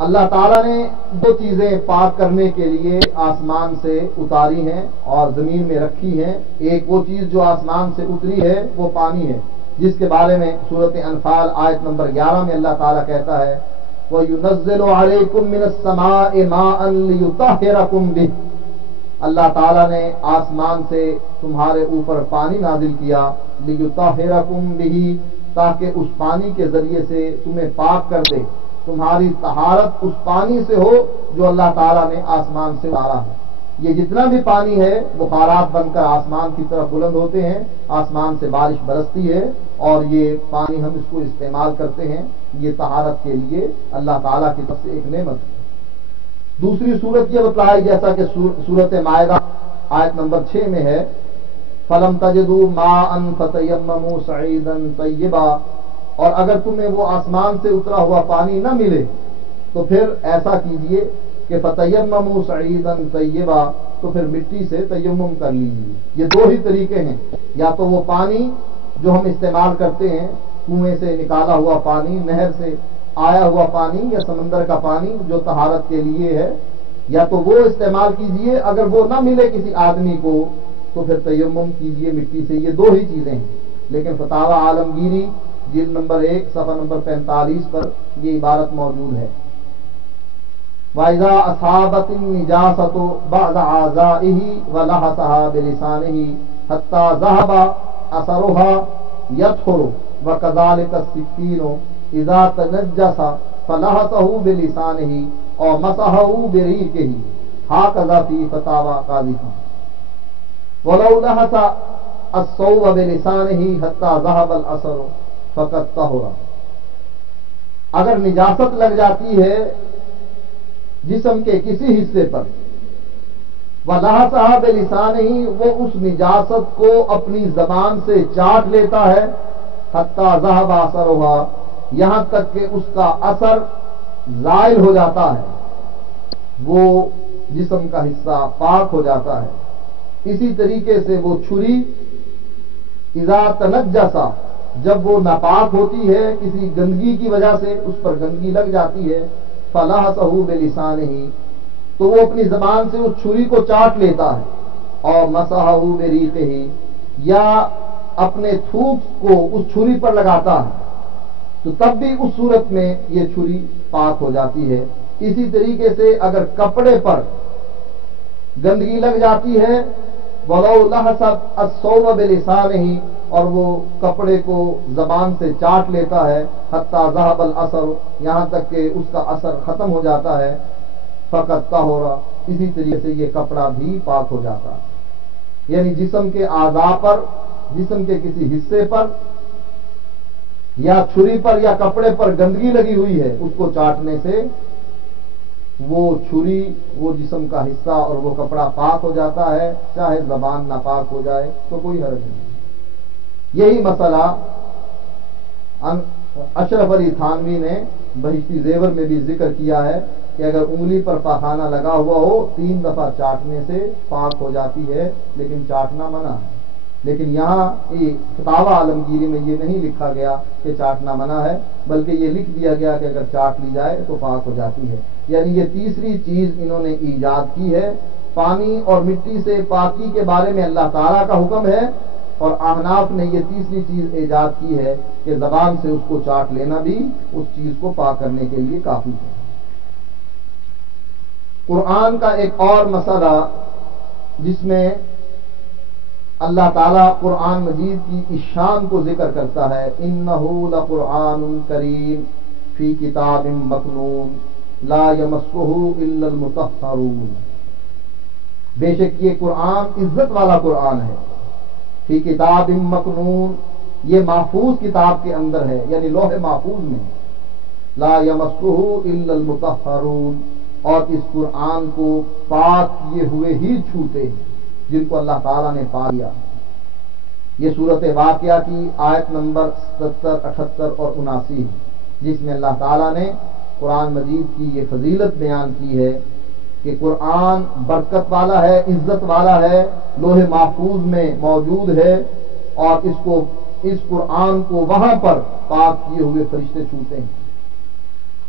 اللہ تعالیٰ نے دو چیزیں پاک کرنے کے لیے آسمان سے اتاری ہیں اور زمین میں رکھی ہیں. ایک وہ چیز جو آسمان سے اتری ہے وہ پانی ہے، جس کے بارے میں سورۃ انفال آیت نمبر 11 میں اللہ تعالیٰ کہتا ہے وَيُنَزِّلُ عَلَيْكُم مِّنَ السَّمَاءِ مَاءً لِيُطَهِّرَكُم بِهِ. اللہ تعالیٰ نے آسمان سے تمہارے اوپر پانی نازل کیا لِيُطَهِّرَكُم بِهِ، تاکہ اس پانی کے ذریعے سے تمہیں پاک کر دے. تمہاری طہارت اس پانی سے ہو جو اللہ تعالیٰ نے آسمان سے اتارا ہے. یہ جتنا بھی پانی ہے بخارات بن کر آسمان کی طرف بلند ہوتے ہیں، آسمان سے بارش برستی ہے اور یہ پانی ہم اس کو استعمال کرتے ہیں. یہ طہارت کے لیے اللہ تعالیٰ کی طرف سے ایک نعمت ہے. دوسری صورت یہ بتلائی جیسا کہ سورۃ مائدہ آیت نمبر 6 میں ہے فَلَمْ تَجِدُوا مَاءً فَتَيَمَّمُوا صَعِيدًا طَيِّبًا. اور اگر تمہیں وہ آسمان سے اترا ہوا پانی نہ ملے تو پھر ایسا کیجئے کہ فَتَيَمَّمُوا صَعِيدًا طَيِّبًا، تو پھر مٹی سے تیمم کر لیجیے. یہ دو ہی طریقے ہیں، یا تو وہ پانی جو ہم استعمال کرتے ہیں کنویں سے نکالا ہوا پانی، نہر سے آیا ہوا پانی، یا سمندر کا پانی جو طہارت کے لیے ہے، یا تو وہ استعمال کیجئے. اگر وہ نہ ملے کسی آدمی کو تو پھر تیمم کیجئے مٹی سے. یہ دو ہی چیزیں ہیں. لیکن فتاوی عالمگیری جلد نمبر 1 صفحہ نمبر 45 پر یہ عبارت موجود ہے وَإِذَا أَصَابَتِ النِّجَاسَةُ بَعْدَ عَزَائِهِ وَلَحَسَهَا بِلِسَانِهِ حَتَّى ذَهَبَ أَثَرُهَا يَطْهُرُ وَكَذَلِكَ السِّكِّينُ إِذَا تَنَجَّسَ فَلَحَسَهُ بِلِسَانِهِ أَوْ مَسَحَهُ بِرِيقِهِ هَكَذَا فِي فَتَاوَى قَاضِفَةٍ وَلَوْ لَحَسَ الثَّوْبَ بِلِسَانِهِ حَتَّى ذَهَبَ الْأَثَرُ فَقَدْ طَهُرَ. اگر نجاست لگ جاتی ہے جسم کے کسی حصے پر وَلَحَسَهَا بِلِسَانِهِ، وہ اس نجاست کو اپنی زبان سے چاٹ لیتا ہے حَتَّى ذَهَبَ أَثَرُهَا، یہاں تک کہ اس کا اثر زائل ہو جاتا ہے، وہ جسم کا حصہ پاک ہو جاتا ہے. اسی طریقے سے وہ چھری اذا تنجس، جب وہ ناپاک ہوتی ہے کسی گندگی کی وجہ سے، اس پر گندگی لگ جاتی ہے، فَلَحَسَهُ بِلِسَانِهِ، تو وہ اپنی زبان سے اس چھری کو چاٹ لیتا ہے، اور مَسَحَهُ بِرِيقِهِ، یا اپنے تھوک کو اس چھری پر لگاتا ہے، تو تب بھی اس صورت میں یہ چھری پاک ہو جاتی ہے. اسی طریقے سے اگر کپڑے پر گندگی لگ جاتی ہے وَلَوْ لَحَسَ الثَّوْبَ بِلِسَانِهِ، اور وہ کپڑے کو زبان سے چاٹ لیتا ہے حَتَّى ذَهَبَ الْأَثَرُ، یہاں تک کہ اس کا اثر ختم ہو جاتا ہے، فَقَدْ طَهُرَ، اسی طریقے سے یہ کپڑا بھی پاک ہو جاتا ہے. یعنی جسم کے اعضاء پر، جسم کے کسی حصے پر یا چھری پر یا کپڑے پر گندگی لگی ہوئی ہے، اس کو چاٹنے سے وہ چھری، وہ جسم کا حصہ اور وہ کپڑا پاک ہو جاتا ہے، چاہے زبان ناپاک ہو جائے تو کوئی حرج نہیں. یہی مسئلہ اشرف علی تھانوی نے بہشتی زیور میں بھی ذکر کیا ہے کہ اگر انگلی پر پاخانہ لگا ہوا ہو 3 دفعہ چاٹنے سے پاک ہو جاتی ہے، لیکن چاٹنا منع ہے. لیکن یہاں فتاوی عالمگیری میں یہ نہیں لکھا گیا کہ چاٹنا منع ہے، بلکہ یہ لکھ دیا گیا کہ اگر چاٹ لی جائے تو پاک ہو جاتی ہے. یعنی یہ تیسری چیز انہوں نے ایجاد کی ہے. پانی اور مٹی سے پاکی کے بارے میں اللہ تعالیٰ کا حکم ہے، اور احناف نے یہ تیسری چیز ایجاد کی ہے کہ زبان سے اس کو چاٹ لینا بھی اس چیز کو پاک کرنے کے لیے کافی ہے. قرآن کا ایک اور مسئلہ جس میں اللہ تعالیٰ قرآن مجید کی اس شان کو ذکر کرتا ہے إِنَّهُ لَقُرْآنٌ كَرِيمٌ فِي كِتَابٍ مَّكْنُونٍ لَا يَمَسُّهُ إِلَّا الْمُطَهَّرُونَ. بے شک یہ قرآن عزت والا قرآن ہے. فی کتاب مکنون، یہ محفوظ کتاب کے اندر ہے، یعنی لوح محفوظ میں. لا یمسہ الا المطہرون، اور اس قرآن کو پاک کیے ہوئے ہی چھوتے ہیں جن کو اللہ تعالیٰ نے پا لیا. یہ صورت واقعہ کی آیت نمبر 77، 78 اور 79 ہے، جس میں اللہ تعالیٰ نے قرآن مجید کی یہ فضیلت بیان کی ہے کہ قرآن برکت والا ہے، عزت والا ہے، لوح محفوظ میں موجود ہے، اور اس قرآن کو وہاں پر پاک کیے ہوئے فرشتے چھوتے ہیں.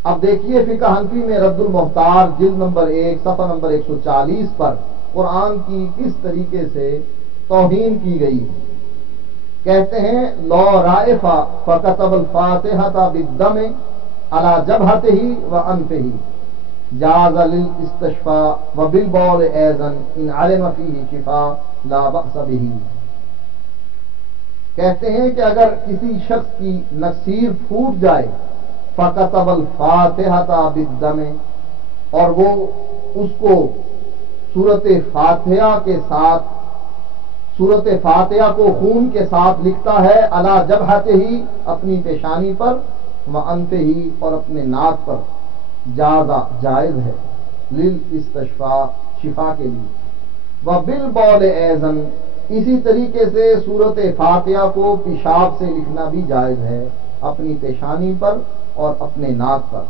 اب دیکھیے فقہ حنفی میں رد المحتار جلد نمبر 1 صفحہ نمبر 140 پر قرآن کی کس طریقے سے توہین کی گئی ہے. کہتے ہیں لو رائفا فکتب الفاتحۃ بالدم علی جبہتہ وانفہ جاز للاستشفاء وبالبول ایضا ان علم فیہ شفاء لا بأس بہ. کہتے ہیں کہ اگر کسی شخص کی نصیر پھوٹ جائے فکتب الفاتحۃ بالدم اور وہ اس کو سورت فاتحہ کے ساتھ سورت فاتحہ کو خون کے ساتھ لکھتا ہے علی جبہتہ ہی اپنی پیشانی پر وانفہ ہی اور اپنے ناک پر جازا جائز ہے للاستشفاء شفا کے لیے وبالبول ایضا اسی طریقے سے سورت فاتحہ کو پیشاب سے لکھنا بھی جائز ہے اپنی پیشانی پر اور اپنے ناک پر.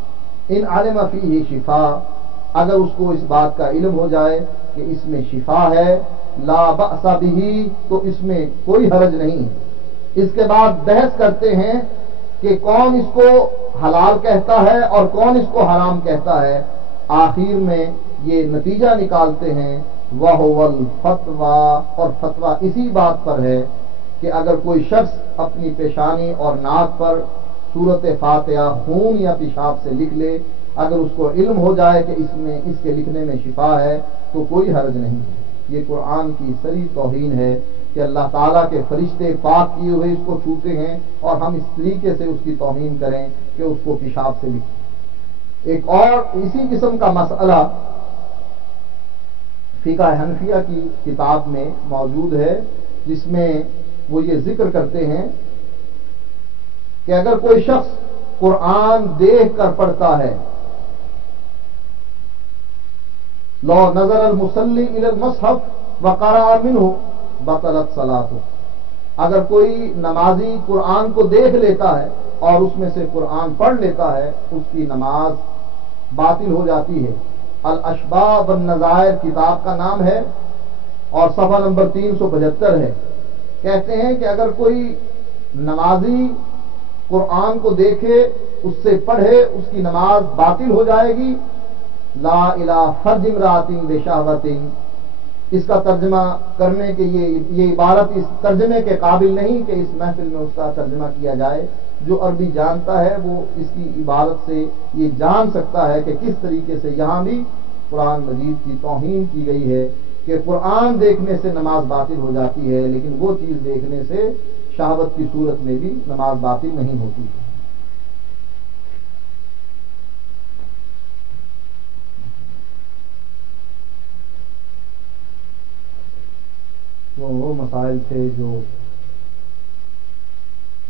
ان علم فیہ شفا اگر اس کو اس بات کا علم ہو جائے کہ اس میں شفا ہے لا بأس بہ تو اس میں کوئی حرج نہیں ہے. اس کے بعد بحث کرتے ہیں کہ کون اس کو حلال کہتا ہے اور کون اس کو حرام کہتا ہے. آخر میں یہ نتیجہ نکالتے ہیں وَهُوَ الْفَتْوَى اور فتویٰ اسی بات پر ہے کہ اگر کوئی شخص اپنی پیشانی اور ناک پر سورت فاتحہ خون یا پیشاب سے لکھ لے اگر اس کو علم ہو جائے کہ اس کے لکھنے میں شفا ہے تو کوئی حرج نہیں ہے. یہ قرآن کی صریح توہین ہے کہ اللہ تعالیٰ کے فرشتے پاک کیے ہوئے اس کو چھوتے ہیں اور ہم اس طریقے سے اس کی توہین کریں کہ اس کو پیشاب سے لکھیں. ایک اور اسی قسم کا مسئلہ فقہ حنفیہ کی کتاب میں موجود ہے جس میں وہ یہ ذکر کرتے ہیں کہ اگر کوئی شخص قرآن دیکھ کر پڑھتا ہے لو نظر المصلی الی المصحف وقرأ منہ بطلت صلاۃہ. اگر کوئی نمازی قرآن کو دیکھ لیتا ہے اور اس میں سے قرآن پڑھ لیتا ہے اس کی نماز باطل ہو جاتی ہے. الاشباح والنظائر کتاب کا نام ہے اور صفحہ نمبر 375 ہے. کہتے ہیں کہ اگر کوئی نمازی قرآن کو دیکھے اس سے پڑھے اس کی نماز باطل ہو جائے گی. لا الہ فرج امرأۃ بشہوۃ اس کا ترجمہ کرنے کے یہ عبارت اس ترجمے کے قابل نہیں کہ اس محفل میں اس کا ترجمہ کیا جائے. جو عربی جانتا ہے وہ اس کی عبارت سے یہ جان سکتا ہے کہ کس طریقے سے یہاں بھی قرآن مجید کی توہین کی گئی ہے کہ قرآن دیکھنے سے نماز باطل ہو جاتی ہے لیکن وہ چیز دیکھنے سے شہوت کی صورت میں بھی نماز باطل نہیں ہوتی. وہ مسائل تھے جو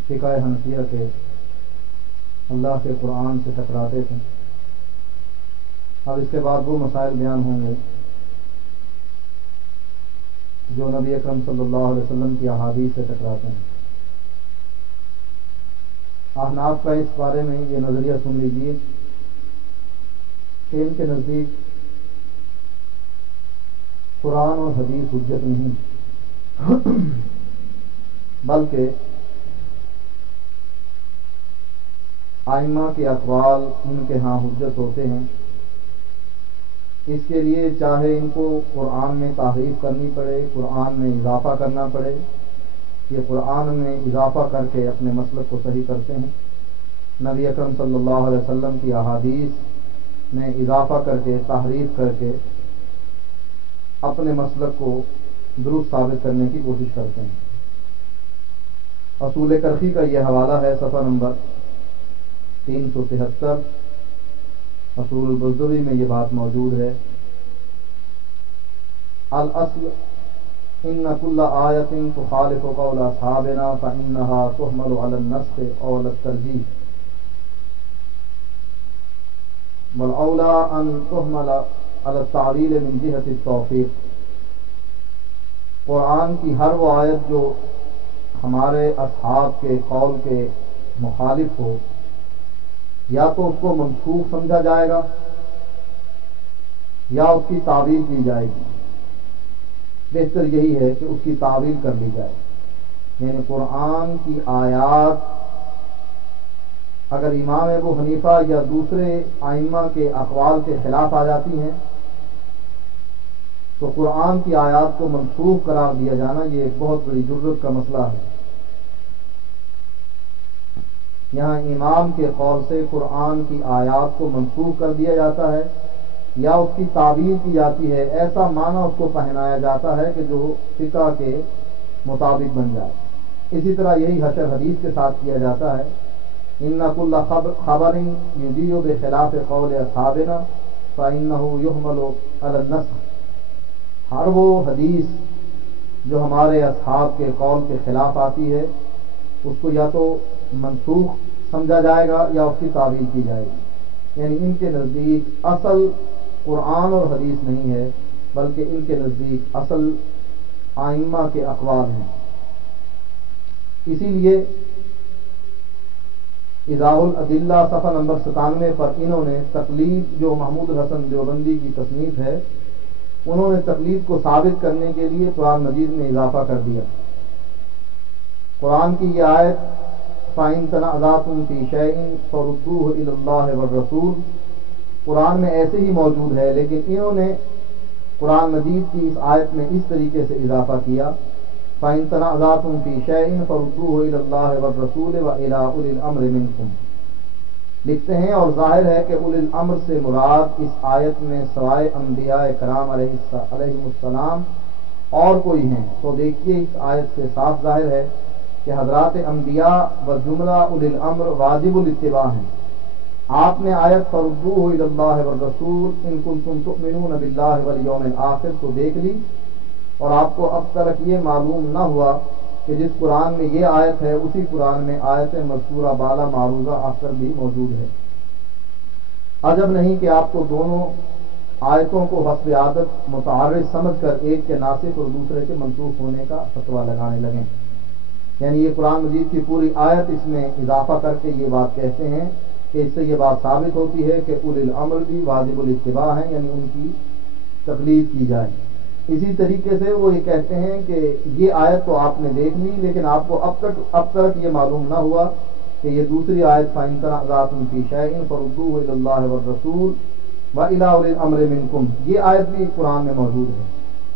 فقہ حنفیہ کے اللہ کے قرآن سے ٹکراتے تھے. اب اس کے بعد وہ مسائل بیان ہوں گے جو نبی اکرم صلی اللہ علیہ وسلم کی احادیث سے ٹکراتے ہیں. احناف کا اس بارے میں یہ نظریہ سن لیجیے کہ ان کے نزدیک قرآن اور حدیث حجت نہیں بلکہ ائمہ کے اقوال ان کے ہاں حجت ہوتے ہیں. اس کے لیے چاہے ان کو قرآن میں تحریف کرنی پڑے قرآن میں اضافہ کرنا پڑے یہ قرآن میں اضافہ کر کے اپنے مسلک کو صحیح کرتے ہیں. نبی اکرم صلی اللہ علیہ وسلم کی احادیث میں اضافہ کر کے تحریف کر کے اپنے مسلک کو درست ثابت کرنے کی کوشش کرتے ہیں. اصول کرخی کا یہ حوالہ ہے صفحہ نمبر 373. اصول البزدوی میں یہ بات موجود ہے. الاصل ان كل آیت تخالف قول اصحابنا فانها تحمل على النسخ او على الترجیح والاولى ان تحمل على التعلیل من جهة التوفیق. قرآن کی ہر وہ آیت جو ہمارے اصحاب کے قول کے مخالف ہو یا تو اس کو منسوخ سمجھا جائے گا یا اس کی تعویل کی جائے گی. بہتر یہی ہے کہ اس کی تعویل کر لی جائے. یعنی قرآن کی آیات اگر امام ابو حنیفہ یا دوسرے ائمہ کے اقوال کے خلاف آ جاتی ہیں تو قرآن کی آیات کو منسوخ قرار دیا جانا یہ ایک بہت بڑی جرت کا مسئلہ ہے۔ یہاں امام کے قول سے قرآن کی آیات کو منسوخ کر دیا جاتا ہے یا اس کی تعبیر کی جاتی ہے، ایسا معنی اس کو پہنایا جاتا ہے کہ جو فقہ کے مطابق بن جائے۔ اسی طرح یہی حشر حدیث کے ساتھ کیا جاتا ہے، ان کل خبر یجیء بخلاف قول اصحابنا فانه یحمل علی النسخ۔ ہر وہ حدیث جو ہمارے اصحاب کے قول کے خلاف آتی ہے اس کو یا تو منسوخ سمجھا جائے گا یا اس کی تعبیر کی جائے گی، یعنی ان کے نزدیک اصل قرآن اور حدیث نہیں ہے بلکہ ان کے نزدیک اصل ائمہ کے اقوال ہیں۔ اسی لیے ایضاح الادلہ صفحہ نمبر 97 پر انہوں نے تقلید، جو محمود الحسن دیوبندی کی تصنیف ہے، انہوں نے تقلید کو ثابت کرنے کے لیے قرآن مجید میں اضافہ کر دیا۔ قرآن کی یہ آیت فَإِن تَنَازَعْتُمْ فِي شَيْءٍ فَرُدُّوهُ إِلَى اللَّهِ وَالرَّسُولِ قرآن میں ایسے ہی موجود ہے، لیکن انہوں نے قرآن مجید کی اس آیت میں اس طریقے سے اضافہ کیا، فَإِن تَنَازَعْتُمْ فِي شَيْءٍ فَرُدُّوهُ إِلَى اللَّهِ وَالرَّسُولِ وَإِلَى أُولِي الْأَمْرِ مِنكُمْ۔ لکھتے ہیں اور ظاہر ہے کہ اولی الامر سے مراد اس آیت میں سوائے انبیاء کرام علیہم السلام اور کوئی ہیں، تو دیکھیے اس آیت سے صاف ظاہر ہے کہ حضرات انبیاء و جملہ اولی الامر واجب الاتباع ہیں۔ آپ نے آیت فردوہ الی اللہ والرسول ان کنتم تؤمنون باللہ والیوم الآخر تو دیکھ لی، اور آپ کو اب تک یہ معلوم نہ ہوا کہ جس قرآن میں یہ آیت ہے اسی قرآن میں آیت مذکورہ بالا معروضہ آخر بھی موجود ہے۔ عجب نہیں کہ آپ کو دونوں آیتوں کو حسب عادت متعارض سمجھ کر ایک کے ناسخ اور دوسرے کے منسوخ ہونے کا فتویٰ لگانے لگیں، یعنی یہ قرآن مجید کی پوری آیت اس میں اضافہ کر کے یہ بات کہتے ہیں کہ اس سے یہ بات ثابت ہوتی ہے کہ اولی الامر بھی واجب الاتباع ہیں، یعنی ان کی تقلید کی جائے۔ اسی طریقے سے وہ یہ کہتے ہیں کہ یہ آیت تو آپ نے دیکھ لی، لیکن آپ کو اب تک یہ معلوم نہ ہوا کہ یہ دوسری آیت فَإِن تَنَازَعْتُمْ فِي شَيْءٍ فَرُدُّوهُ إِلَى اللَّهِ وَالرَّسُولِ وَإِلَى أُولِي الْأَمْرِ مِنكُمْ۔ یہ آیت بھی قرآن میں موجود ہے،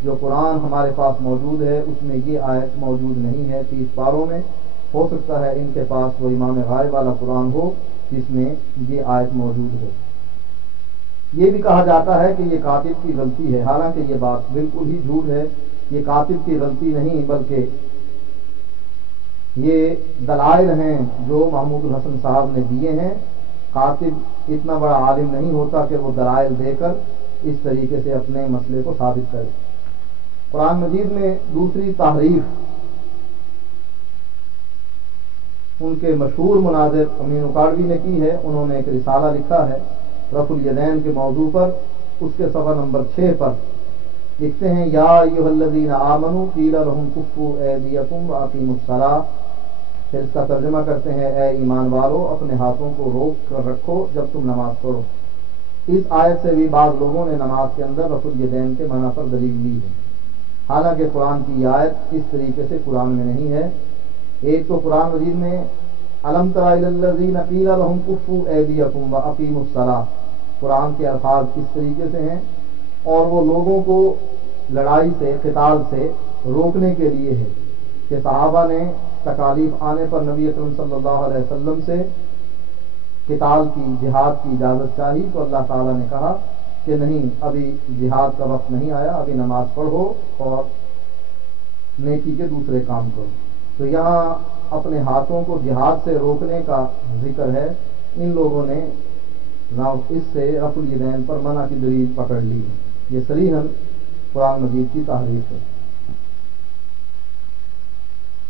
جو قرآن ہمارے پاس موجود ہے اس میں یہ آیت موجود نہیں ہے 30 پاروں میں۔ ہو سکتا ہے ان کے پاس وہ امام غائب والا قرآن ہو جس میں یہ آیت موجود ہو۔ یہ بھی کہا جاتا ہے کہ یہ کاتب کی غلطی ہے، حالانکہ یہ بات بالکل ہی جھوٹ ہے۔ یہ کاتب کی غلطی نہیں بلکہ یہ دلائل ہیں جو محمود الحسن صاحب نے دیے ہیں۔ کاتب اتنا بڑا عالم نہیں ہوتا کہ وہ دلائل دے کر اس طریقے سے اپنے مسئلے کو ثابت کرے۔ قرآن مجید میں دوسری تحریف ان کے مشہور مناظر امین اکاڑوی نے کی ہے۔ انہوں نے ایک رسالہ لکھا ہے رفع الیدین کے موضوع پر، اس کے صفحہ نمبر 6 پر لکھتے ہیں یا ایھا الذین آمنوا قیل لهم کفوا ایدیکم واقیموا الصلاۃ، پھر اس کا ترجمہ کرتے ہیں اے ایمان والو اپنے ہاتھوں کو روک کر رکھو جب تم نماز پڑھو۔ اس آیت سے بھی بعض لوگوں نے نماز کے اندر رفع الیدین کے معنی پر دلیل لی ہے، حالانکہ قرآن کی یہ آیت اس طریقے سے قرآن میں نہیں ہے۔ ایک تو قرآن مجید میں الم تر الی الذین قیل لهم کفوا ایدیکم واقیموا الصلاۃ قرآن کے الفاظ کس طریقے سے ہیں، اور وہ لوگوں کو لڑائی سے قتال سے روکنے کے لیے ہے کہ صحابہ نے تکالیف آنے پر نبی اکرم صلی اللہ علیہ وسلم سے قتال کی جہاد کی اجازت چاہی تو اللہ تعالیٰ نے کہا کہ نہیں، ابھی جہاد کا وقت نہیں آیا، ابھی نماز پڑھو اور نیکی کے دوسرے کام کرو۔ تو یہاں اپنے ہاتھوں کو جہاد سے روکنے کا ذکر ہے۔ ان لوگوں نے اس سے رفع الیدین پر منع کی دلیل پکڑ لی ہے۔ یہ صریحاً قرآن مجید کی تحریف ہے۔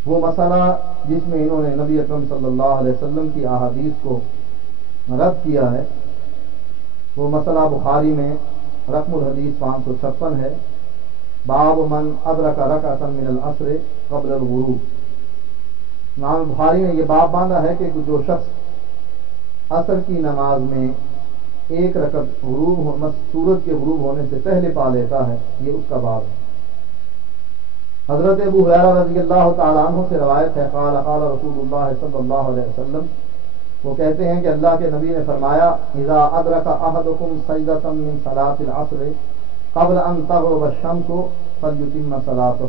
وہ مسئلہ جس میں انہوں نے نبی اکرم صلی اللہ علیہ وسلم کی احادیث کو رد کیا ہے، وہ مسئلہ بخاری میں رقم الحدیث 556 ہے، باب من ادرک رکعۃ من العصر قبل الغروب۔ امام بخاری نے یہ باب باندھا ہے کہ جو شخص عصر کی نماز میں ایک رکعت سورج کے غروب ہونے سے پہلے پا لیتا ہے، یہ اس کا باب ہے۔ حضرت ابو ہریرہ رضی اللہ تعالیٰ عنہ سے روایت ہے قال قال رسول اللہ صلی اللہ علیہ وسلم وہ کہتے ہیں کہ اللہ کے نبی نے فرمایا اذا ادرک احدکم سجدۃ من صلاۃ العصر قبل ان تغرب الشمس فلیتم صلاتہ،